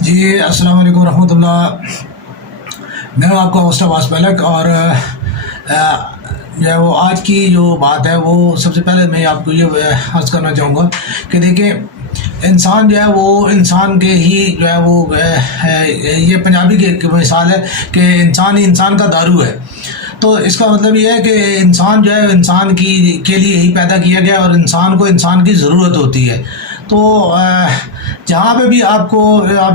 جی السلام علیکم ورحمۃ اللہ. میں ہوں آپ کا ہوسٹ عباس ملک. اور جو ہے وہ آج کی جو بات ہے وہ سب سے پہلے میں آپ کو یہ عرض کرنا چاہوں گا کہ دیکھیں انسان جو ہے وہ انسان کے ہی جو ہے وہ یہ پنجابی کی ایک مثال ہے کہ انسان ہی انسان کا دارو ہے. تو اس کا مطلب یہ ہے کہ انسان جو ہے انسان کے لیے ہی پیدا کیا گیا اور انسان کو انسان کی ضرورت ہوتی ہے. تو جہاں پہ بھی آپ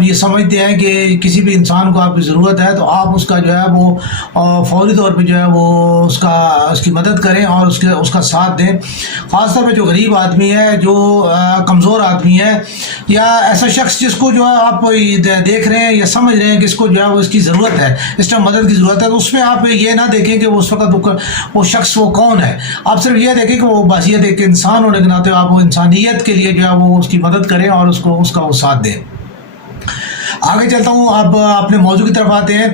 یہ سمجھتے ہیں کہ کسی بھی انسان کو آپ کی ضرورت ہے تو آپ اس کا جو ہے وہ فوری طور پہ جو ہے وہ اس کی مدد کریں اور اس کا ساتھ دیں. خاص طور پہ جو غریب آدمی ہے, جو کمزور آدمی ہے, یا ایسا شخص جس کو جو ہے آپ دیکھ رہے ہیں یا سمجھ رہے ہیں کہ اس کو جو ہے وہ اس کی ضرورت ہے, اس ٹائم مدد کی ضرورت ہے, تو اس میں آپ یہ نہ دیکھیں کہ وہ اس وقت وہ شخص وہ کون ہے. آپ صرف یہ دیکھیں کہ وہ بحیثیت ایک انسان ہونے کے ناطے آپ وہ انسانیت کے لیے جو ہے وہ اس کی مدد کریں اور اس کا وہ ساتھ دیں. آگے چلتا ہوں, اب اپنے موضوع کی طرف آتے ہیں.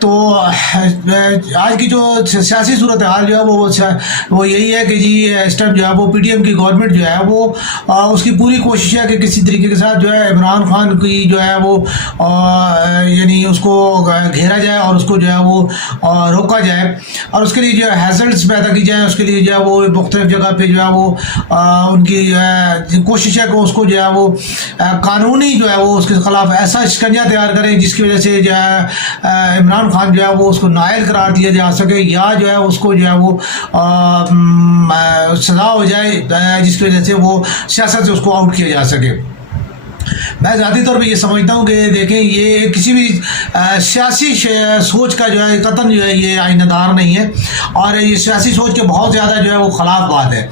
تو آج کی جو سیاسی صورتحال جو ہے وہ یہی ہے کہ جی اس ٹائم جو ہے وہ پی ٹی ایم کی گورنمنٹ جو ہے وہ اس کی پوری کوشش ہے کہ کسی طریقے کے ساتھ جو ہے عمران خان کی جو ہے وہ یعنی اس کو گھیرا جائے اور اس کو جو ہے وہ روکا جائے, اور اس کے لیے جو ہے ہیزلڈس پیدا کی جائیں. اس کے لیے جو ہے وہ مختلف جگہ پہ جو ہے وہ ان کی کوشش ہے کہ اس کو جو ہے وہ قانونی جو ہے وہ اس کے خلاف ایسا شکنجہ تیار کریں جس کی وجہ سے جو ہے عمران خان جو ہے وہ اس کو نائل قرار دیا جا سکے, یا جو ہے اس کو جو ہے وہ سزا ہو جائے جس کی وجہ سے وہ سیاست سے اس کو آؤٹ کیا جا سکے. میں ذاتی طور پہ یہ سمجھتا ہوں کہ دیکھیں یہ کسی بھی سیاسی سوچ کا جو ہے قطعاً جو ہے یہ آئینہ دار نہیں ہے, اور یہ سیاسی سوچ کے بہت زیادہ جو ہے وہ خلاف بات ہے.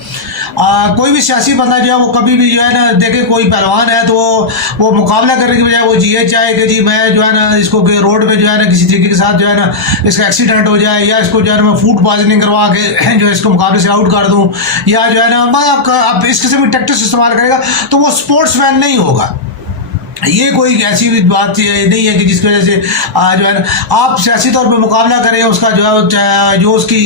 کوئی بھی سیاسی بندہ جو ہے وہ کبھی بھی جو ہے نا دیکھیں کوئی پہلوان ہے تو وہ مقابلہ کرنے کی بجائے وہ یہ چاہے کہ جی میں جو ہے نا اس کو روڈ پہ جو ہے نا کسی طریقے کے ساتھ جو ہے نا اس کا ایکسیڈنٹ ہو جائے, یا اس کو جو ہے نا میں فوڈ پوائزننگ کروا کے جو ہے اس کو مقابلے سے آؤٹ کر دوں, یا جو ہے نا اب اس قسم کی ٹیکٹکس استعمال کرے گا تو وہ اسپورٹس مین نہیں ہوگا. یہ کوئی ایسی بھی بات نہیں ہے کہ جس کی وجہ سے جو ہے نا آپ سیاسی طور پہ مقابلہ کریں, اس کا جو ہے جو اس کی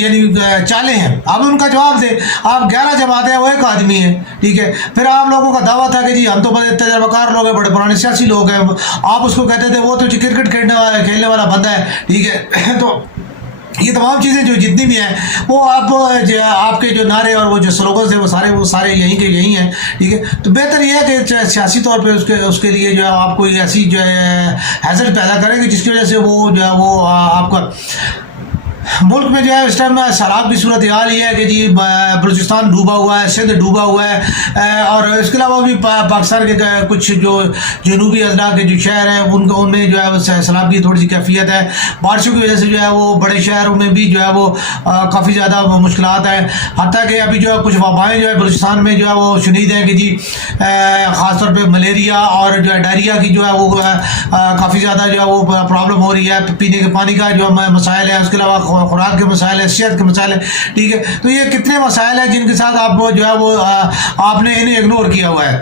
یعنی چالیں ہیں آپ ان کا جواب دیں. آپ 11 جب آتے ہیں وہ ایک آدمی ہے, ٹھیک ہے, پھر آپ لوگوں کا دعویٰ تھا کہ جی ہم تو بڑے تجربہ کار لوگ ہیں, بڑے پرانے سیاسی لوگ ہیں, آپ اس کو کہتے تھے وہ تو کرکٹ کھیلنے والا بندہ ہے, ٹھیک ہے. تو یہ تمام چیزیں جو جتنی بھی ہیں وہ آپ کے جو نعرے اور وہ جو سلوگنز ہیں وہ سارے یہیں کے یہی ہیں, ٹھیک ہے. تو بہتر یہ ہے کہ سیاسی طور پہ اس کے لیے جو ہے آپ کو ایسی جو ہے حیثیت پیدا کریں گے جس کی وجہ سے وہ جو ہے وہ آپ کا ملک میں جو ہے اس ٹائم سیلاب کی صورت حال یہ ہے کہ جی بلوچستان ڈوبا ہوا ہے, سندھ ڈوبا ہوا ہے, اور اس کے علاوہ بھی پاکستان کے کچھ جو جنوبی اضلاع کے جو شہر ہیں ان میں جو ہے سیلاب کی تھوڑی سی کیفیت ہے. بارشوں کی وجہ سے جو ہے وہ بڑے شہروں میں بھی جو ہے وہ کافی زیادہ مشکلات ہیں, حتیٰ کہ ابھی جو ہے کچھ وبائیں جو ہے بلوچستان میں جو ہے وہ شدید ہیں کہ جی خاص طور پہ ملیریا اور جو ہے ڈائریا کی جو ہے وہ کافی زیادہ جو ہے وہ پرابلم ہو رہی ہے. پینے کے پانی کا جو مسائل ہے, اس کے علاوہ خوراک کے مسائل ہیں, صحت کے مسائل ہیں, ٹھیک ہے. تو یہ کتنے مسائل ہیں جن کے ساتھ آپ جو ہے وہ آپ نے انہیں اگنور کیا ہوا ہے.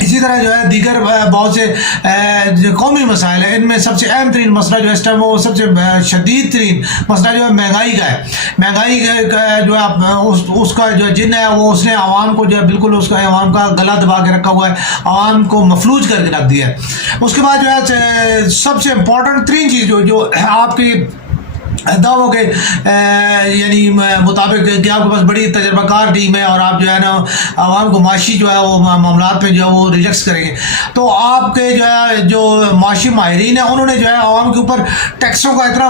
اسی طرح جو ہے دیگر بہت سے قومی مسائل ہیں. ان میں سب سے اہم ترین مسئلہ جو ہے اس ٹائم وہ سب سے شدید ترین مسئلہ جو ہے مہنگائی کا ہے. مہنگائی کا جو ہے اس کا جو جن ہے وہ اس نے عوام کو جو ہے بالکل اس کا عوام کا گلا دبا کے رکھا ہوا ہے, عوام کو مفلوج کر کے رکھ دیا ہے. اس کے بعد جو ہے سب سے امپورٹنٹ ترین چیز جو آپ کی دعووں کے یعنی مطابق کہ آپ کے پاس بڑی تجربہ کار ٹیم ہے اور آپ جو ہے نا عوام کو معاشی جو ہے وہ معاملات میں جو ہے وہ ریلیکس کریں گے, تو آپ کے جو معاشی ماہرین ہیں انہوں نے جو ہے عوام کے اوپر ٹیکسوں کا اتنا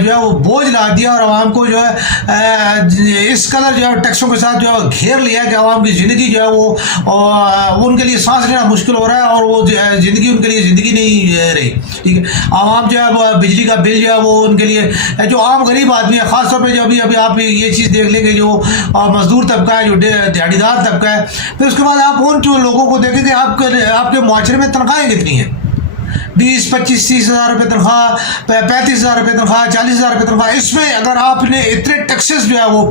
جو ہے وہ بوجھ لا دیا اور عوام کو جو ہے اس قدر جو ہے ٹیکسوں کے ساتھ جو ہے گھیر لیا کہ عوام کی زندگی جو ہے وہ ان کے لیے سانس لینا مشکل ہو رہا ہے, اور وہ جو ہے زندگی ان کے لیے زندگی نہیں رہی, ٹھیک ہے. عوام جو ہے بجلی کا بل جو ہے وہ ان کے لیے جو عام غریب آدمی ہے, خاص طور پہ جو ابھی آپ یہ چیز دیکھ لیں کہ جو مزدور طبقہ ہے, جو دیہڑی دار طبقہ ہے, پھر اس کے بعد آپ ان جو لوگوں کو دیکھیں کہ آپ کے معاشرے میں تنخواہیں کتنی ہیں, 20, 25, 30 ہزار روپے تنخواہ, 35 ہزار روپے تنخواہ, 40 ہزار روپے تنخواہ. اس میں اگر آپ نے اتنے ٹیکسز جو ہے وہ